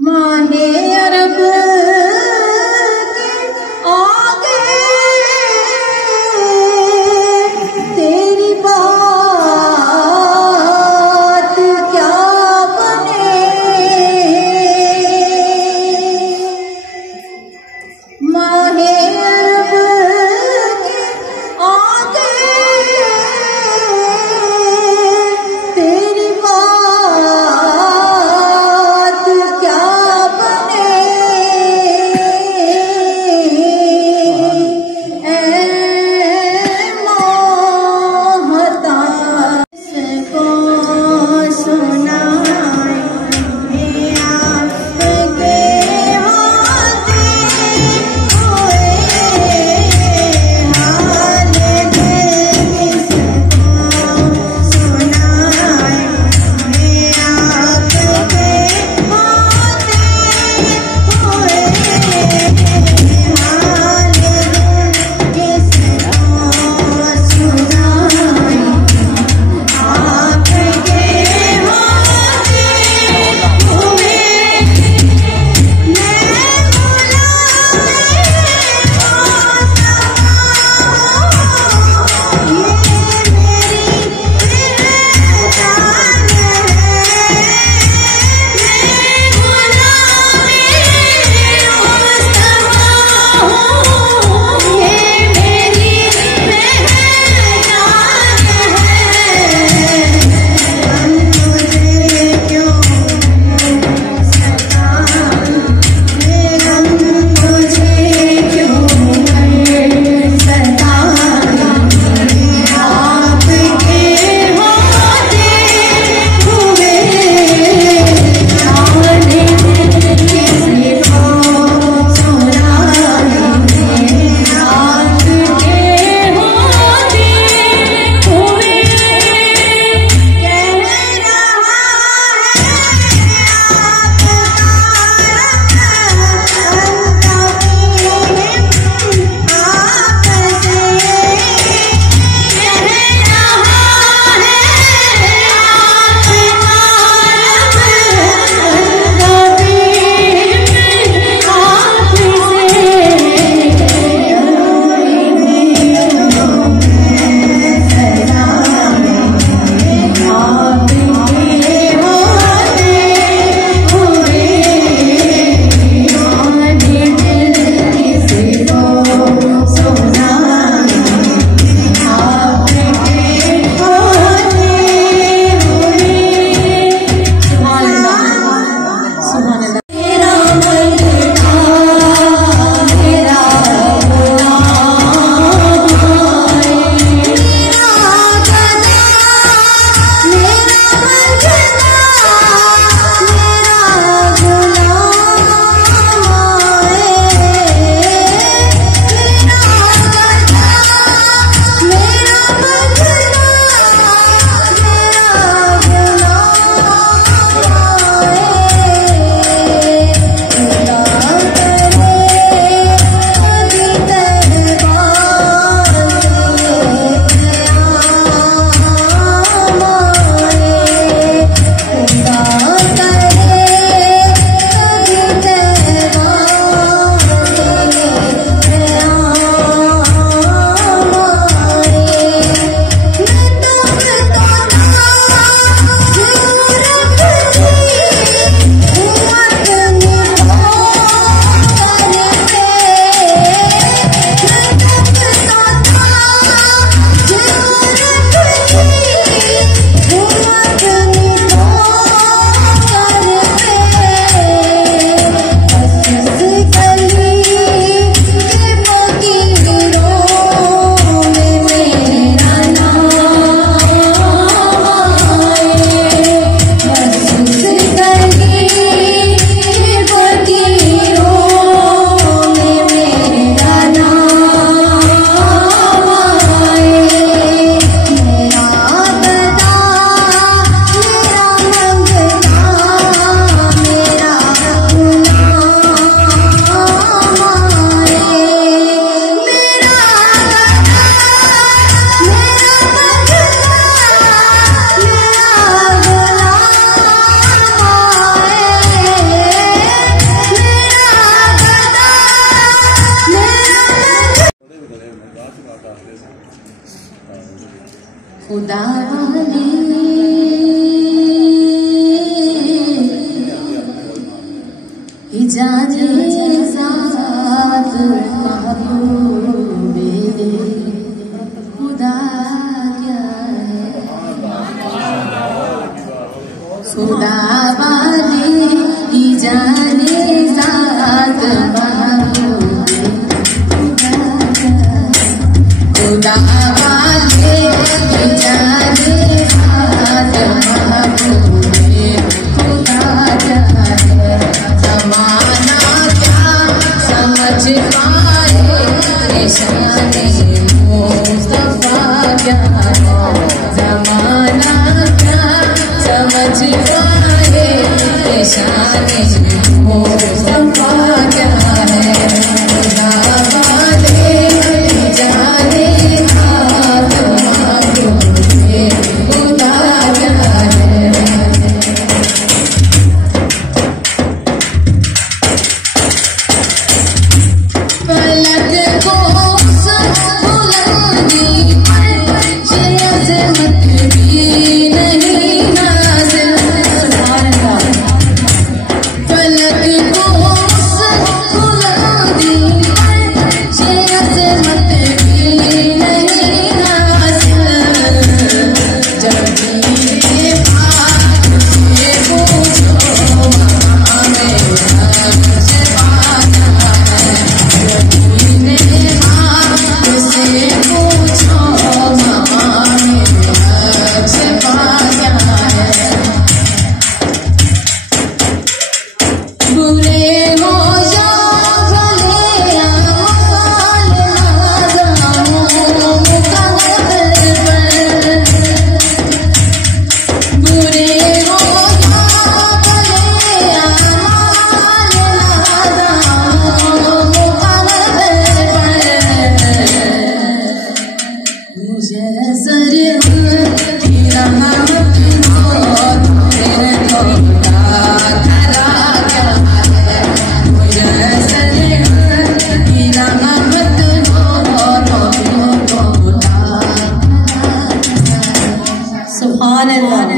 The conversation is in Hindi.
माहे अरब के आगे तेरी बात क्या बने। माहे अरब के आगे तेरी बात क्या बने। इजाज़त महबूबे खुदा क्या है, खुदा वाले इजाज़त महबूबे खुदा वाले इजाज़त महबूबे खुदा क्या है। ज़माना क्या समझ पाए शाने मुस्तफा क्या है, ज़माना क्या समझ पाए शाने मुस्तफा क्या है। खुदा वाले जाने हाथ महबूबे खुदा क्या है। फलक को उस बुलंदी पर ये अज़मत भी नहीं नाज़िल। फलक को उस बुलंदी पर ये अज़मत भी नहीं नाज़िल। जब भी बात से पूछो मकामे हक़ से पाना है, से पूछो मकामे हक़ से पाना है। बुरे हो या भले अमाल नाज़ानों का गदर पर, बुरे हो या भले अमाल नाज़ानों का गदर पर, मुझे सर की रहमत हो तेरे थोड़ा धरा क्या है। मुझे सर की रहमत हो थोड़ा। सुभान अल्लाह।